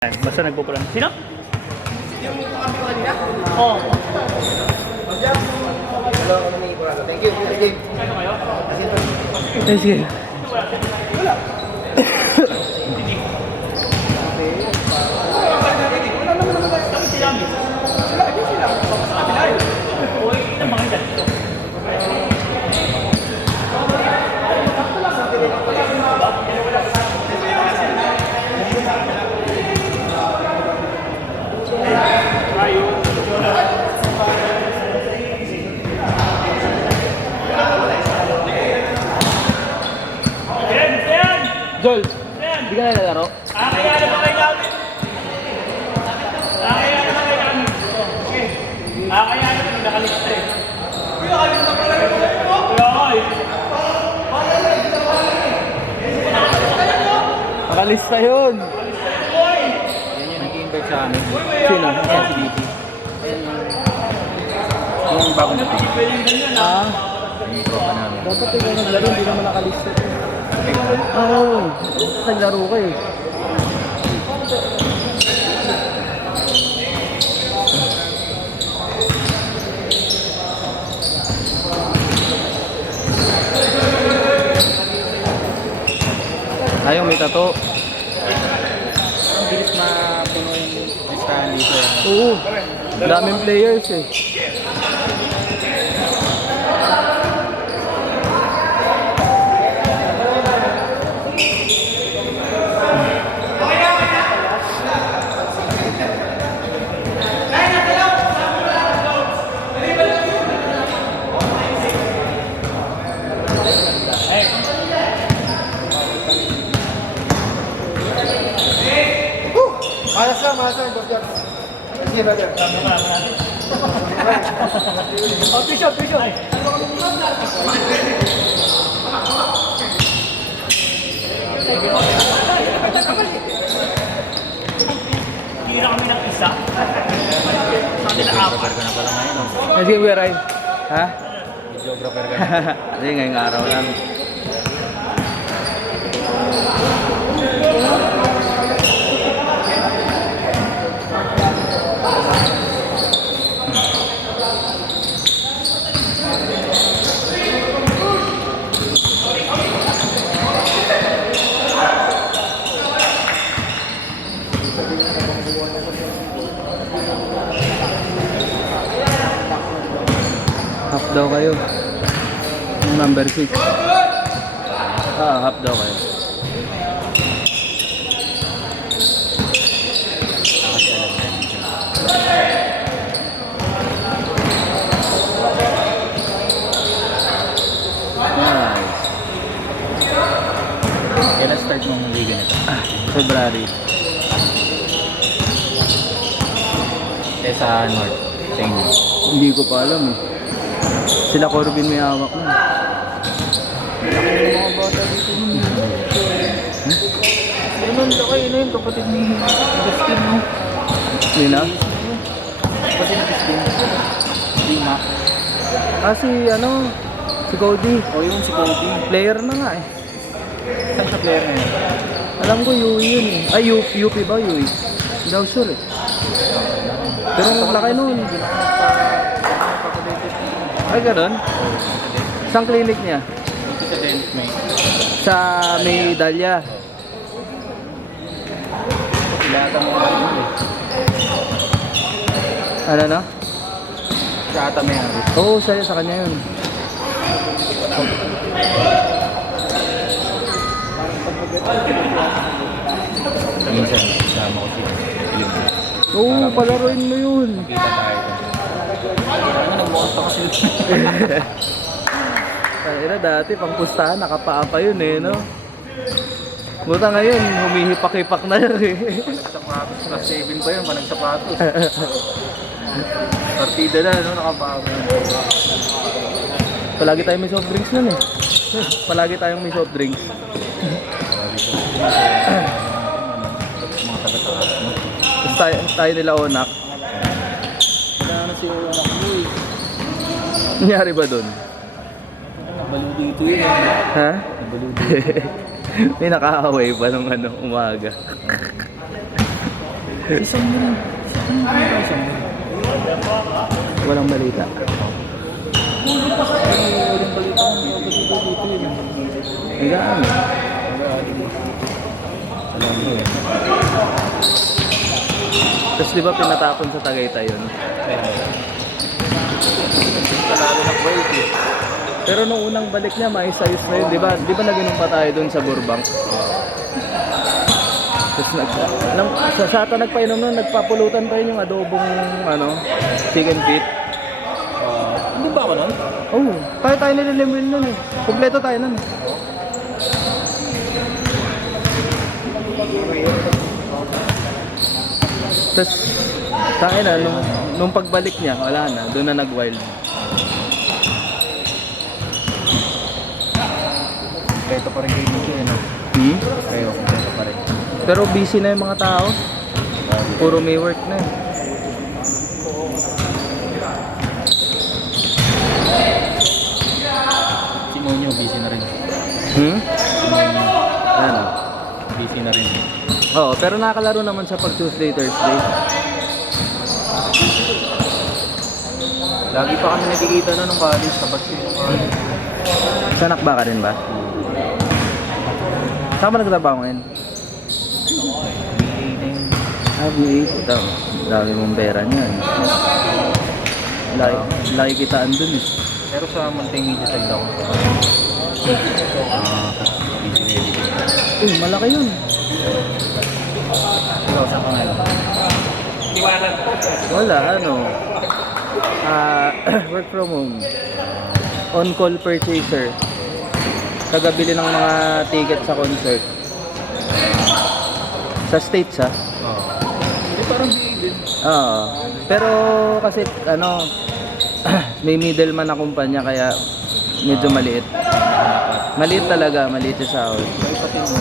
Basta nagpupulan. Sino? Yung kami ko kanina? Oo. Hello, ako naman yung Thank you. Thank you. Ano kayo? Sige. Wala. Wala naman tayo. Bakit sila amin? Sila, hindi sila. Sa kabila yun. Oo, yung mga edad dito. Joel, di ka nalalaro? Kaya ano ba kayo namin? Kaya ano ba kayo namin? Okay. Kaya ano ba nakalista eh? Nakalista pala yung kulay mo. Kaya eh. Nakalista yun. Yan yung nag-invite sa amin. Sino? Yan si DP. Yung bagong dating. Ah, Yung tropa namin. dapat ikaw naglaro, hindi naman nakalista. Oo, naglaro ka eh. Ayaw, may tato. Ang bilis na puno yung listahan dito. Oo, daming players eh. Malas na, Dr. Sige, brother. Oh, Bishop. Tira kami ng isa. Sabi na apat. Videographer ka na pala ngayon. Sige, Kuya Ryan. Ha? Videographer ka na. Hindi, ngayong araw lang. Half daw kayo. Yung number 6. Half daw kayo. Kasi alam na yun. Nice. Kailan start mong liga nito? February. Sa North. Sa inyo. Hindi ko pa alam eh. Sila Corbin may hawak na. Mga bata dito. Yun yung kapatid ni Agustin, no? Hindi na? Kapatid ni Agustin. Hindi na. Si Cody. O yun, si Cody. Player na nga eh. Saan siya player na yun? Alam ko UE yun eh. Ay, UP ba UE? Hindi ako sure eh. Pero ang laki nun. Ay, gano'n? Saan clinic niya? Sa Dent may. Sa Medalya. Ilata mo nga yun eh. Ano na? Sa ata may hari. Oo, sa kanya yun. Minsan, kasama ko si Yun. Oo, palaruin mo yun. Kita tayo ito. Ano, nagmonta kasi yun. Kaya dati, pang pustahan, nakapaa pa yun eh, no? Buta ngayon, humihipak-hipak na yun eh. Sapatos, class 7 pa yun, panag sapatos. Partida na, no, nakapago. Palagi tayong may soft drinks nun eh. Palagi tayong may soft drinks. Mga taga-taas, no? Tapos tayo nila onak. Wala na si anak mo eh. Nangyari ba dun? Nabalo dito yun. Ha? Nabalo dito. May nakaaway pa nung umaga. Si Samuel. Samuel. Walang balita. Walang balita ng mga dito yun. Higaan. Alam mo eh. Tapos di ba pinatapon sa Tagaytay yun? Lalo na Kuwait eh. Pero nung unang balik niya, maayos-ayos na yun. Di ba naginom pa tayo dun sa Burbank? Tapos sa ata nagpainom nun, nagpapulutan pa yun yung adobong chicken feet. Hindi ba ako nun? Oh, tayo nililimwin nun eh. Kompleto tayo nun. Tapos, tayo na, nung pagbalik niya, wala na, doon na nag-wild. Ito pa rin kayo dito eh, no? Kayo, ito pa rin. Pero busy na yung mga tao. Puro may work na eh. Si Monyo, busy na rin. Si Monyo, Ano? busy na rin. Oo, pero nakakalaro naman siya pag Tuesday, Thursday. Lagi pa kami nakikita na nung college, tapos yung Sanak ba ka rin ba? Saan ba nagtrabaho ngayon? BA na yun. B8. Ito, dami mong pera niyan. Laki kitaan dun eh. Pero sa multimedia side ako. Busy na editing. Malaki yun. Ikaw, saan ka ngayon? Wala, work from home. On-call purchaser. Kagabili ng mga ticket sa concert. Sa States Oo. Hindi parang BA din. Oo. Pero kasi may middleman na kumpanya kaya medyo maliit. Maliit talaga, maliit yung sahod. May pati mo.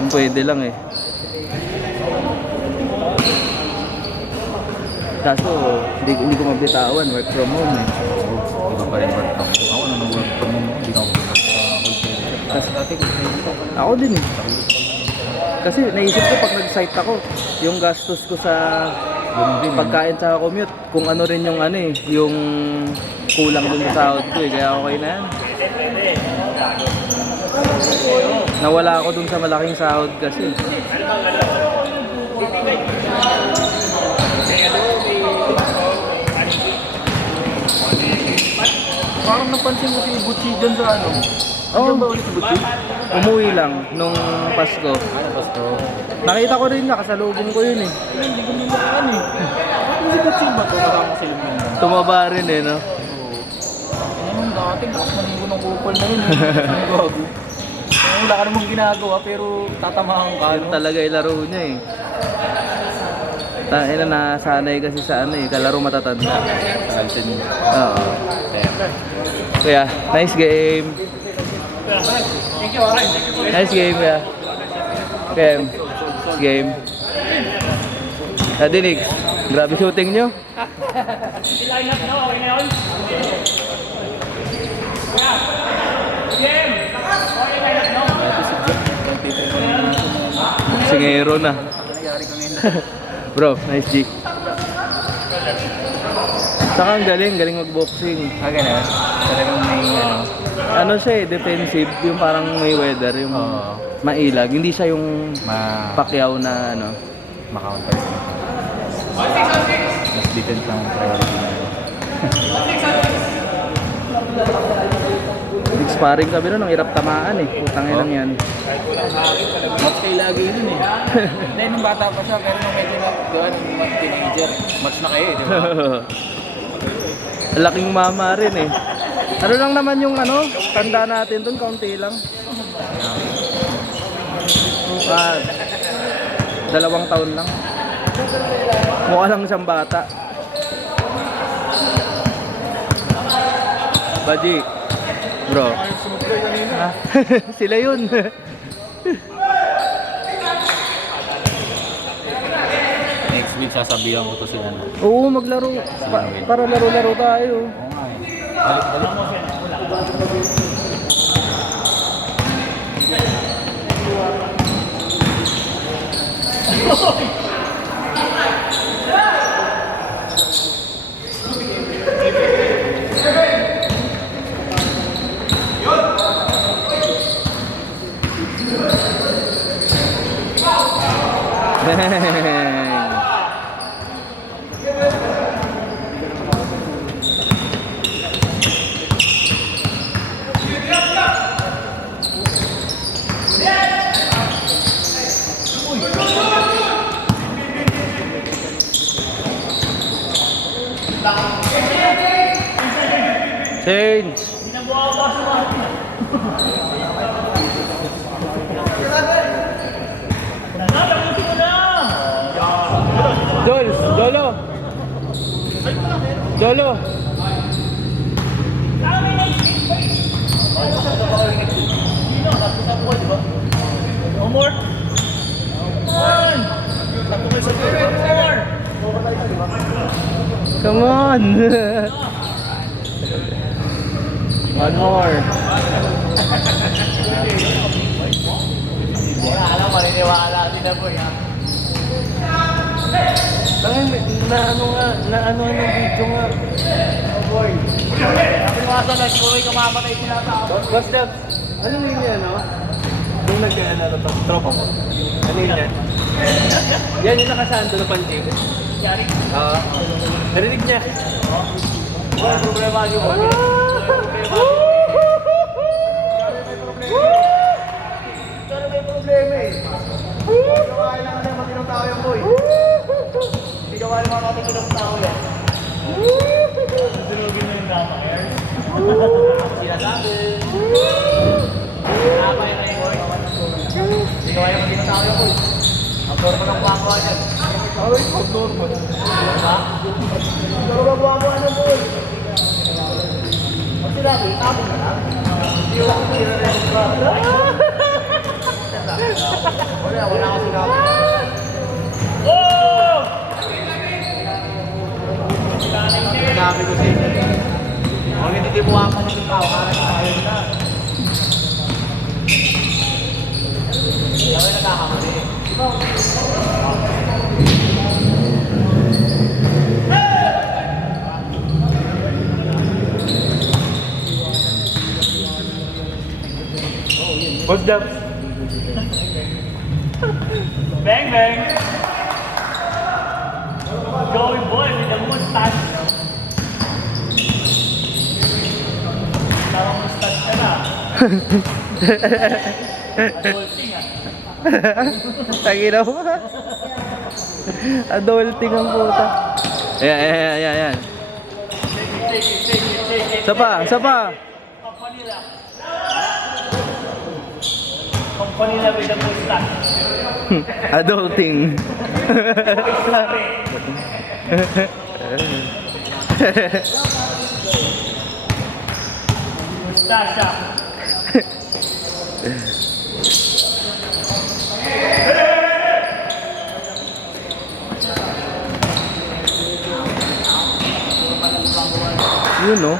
Kung pwede lang eh. Kaso, hindi ko mabitawan, work from home eh. Iba pa rin work from home. Ako na work from home. Hindi na ako kasi dati ko Ako din eh. Kasi naisip ko pag nag-site ako, yung gastos ko sa pagkain sa commute, kung ano rin yung yung kulang dun sa sahod ko eh. Kaya okay na yan. Nawala ako dun sa malaking sahod kasi. parang napansin mo si Butchie dyan sa Oh, ba ulit si Butchie? umuwi lang nung Pasko. Basta. Nakita ko rin nakasalubong ko yun eh. Hindi ko naman eh. Bakit si Butchie ba ito? Kasama sa ilong yun. Tumaba rin eh, no? Ano dati, mas manigo ng kupal na yun. Ang gago. Wala ka namang ginagawa pero tatamahan ka. Yun talaga ilaro niya eh. Tangina nasanay kasi sa kalaro matatanda. Alton yun. Oo. Kaya, nice game. Nice game, kuya. Game. Game. Dinig, grabe shooting nyo. Line up na, okay na yun? Game! Okay, line up na. Singero na. Nangyari ka ngayon. Bro, nice G. Saka ang galing mag-boxing. Ganun. Talagang may Ano siya eh, defensive, yung parang Mayweather, yung mailag. Hindi siya yung Pacquiao na ma-counter. Mas defense lang ang priority na. Nag-sparring kami nun, ang hirap tamaan eh. Putang ina yan. Match kayo lagi yun eh. Hindi, nung bata pa siya, pero nung medyo nung teenager, match na kayo eh, di ba? Laking mama rin eh. Ano lang naman yung tanda natin dun, kaunti lang. 2 taon lang. Mukha lang siyang bata. Baji. Bro. Ha? Sila yun. Next week sasabihan ko to si Oo, maglaro. Para laro-laro tayo. Oo nga eh. Balik mo. Change. Dol, Dolo. Dolo. No more. Come on. One more. Wala alam, maniniwala din na po yan. Na ano ng video nga. Oh boy. Sabi mo sa nag-boy, kamamatay sila tao. What's that? Ano yun yan, no? Yung nag-ano to, tropa mo. Ano yun yan? Yan yung nakasando na panting. Yari. Oo. Narinig niya. Wala problema yun. Wala problema. Pero may problema eh. Gawain lang na matinong tao yung boy. Hindi gawain mga matinong tao yan. Sunugin mo yung drama, Air. Sila sabi. Nakapay na yung boy. Hindi gawain mga matinong tao yung boy. Ang normal ang kuha yan. Ay, ang normal. Diba? Pero magwawa ng boy. Pag sila, tapo na lang. Hindi ko lang tira rin yung drama. Wala ako sinabi. Oh! Sinabi ko sa inyo. Huwag hindi mo ako ng tao, karang ayaw na. Sabi na nakakamali. What's that? Bang bang! Going boy with the mustache. Parang mustache ka na. Adulting ah. Tagina mo. Adulting ang puta. Ayan. Take it. Isa pa. Campanilla. Campanilla with the mustache. Adulting. Mustache. Yun no.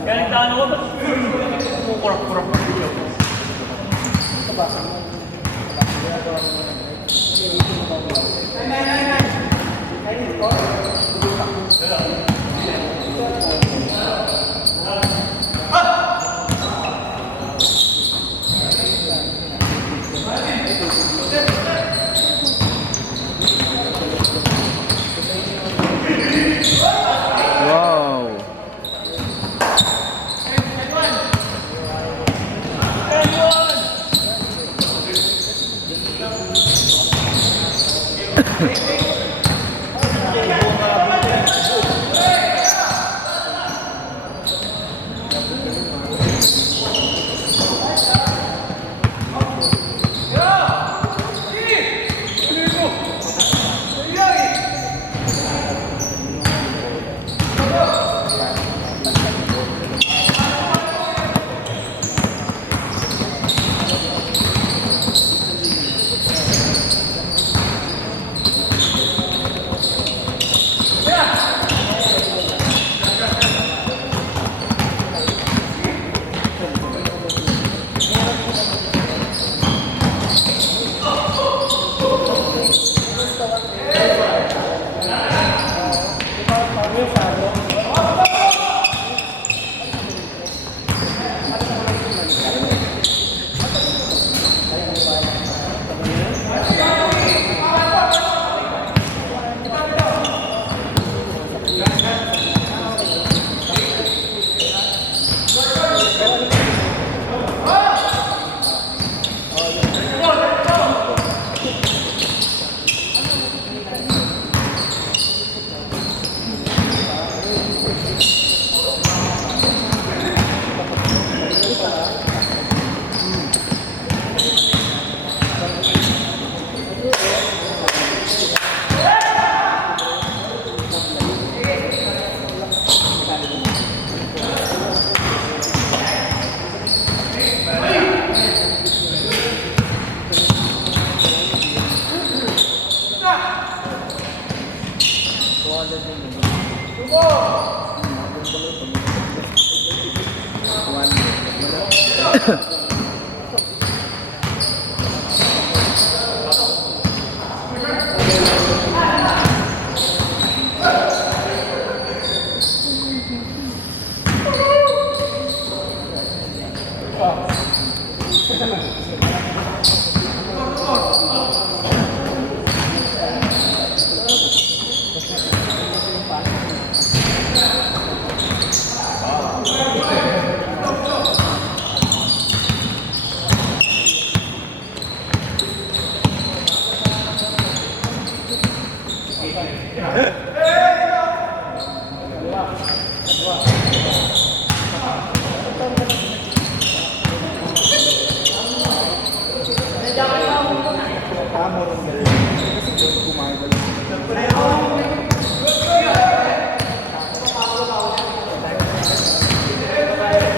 Kaya nagdaan ako, ba't kukurap-kurap ng video? Wow.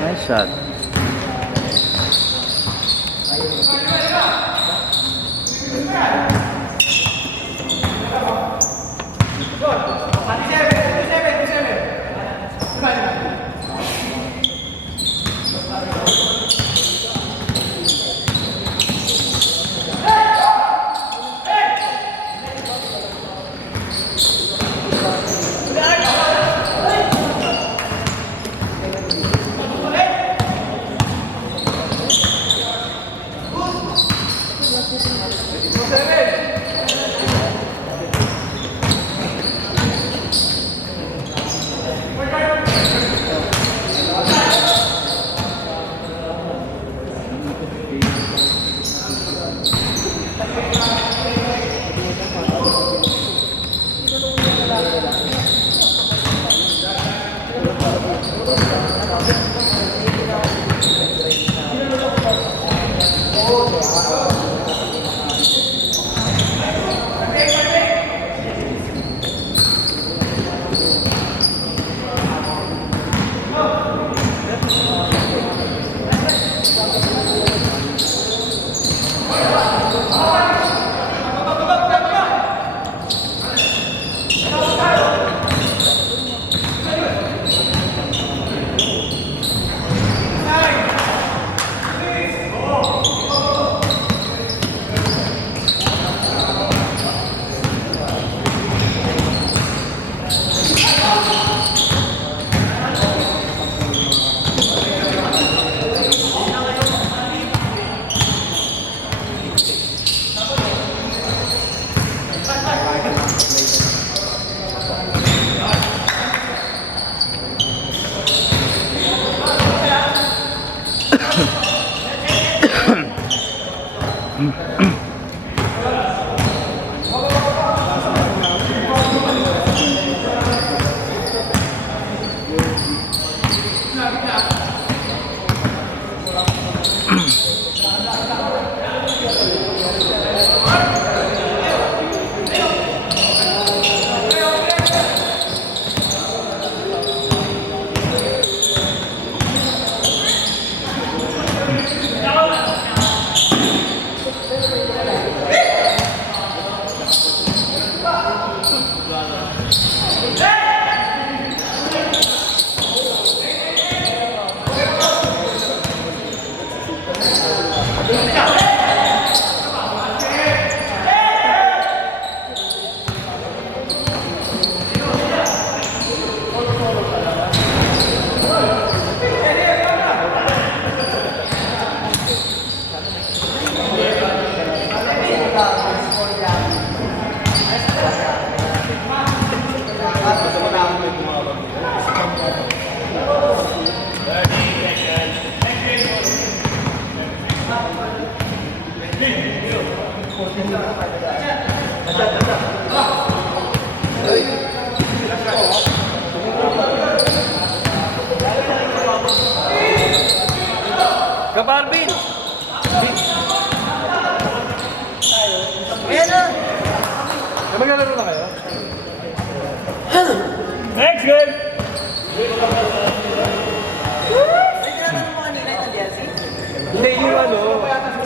Nice shot. Kabarbin! Ayan na! Maglalaro na kayo? Next game! Hindi, yung ano,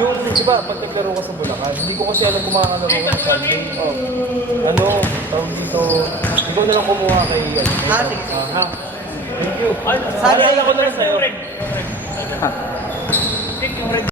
yung, di ba, pag naglaro ka sa Bulacan, hindi ko kasi alam kung makakalaro ka sa Sunday. Oh. Ano, tawag dito, Ikaw na lang kumuha kay... Ah, sige. Ha? Thank you. Ay, Sana ako na lang sa'yo.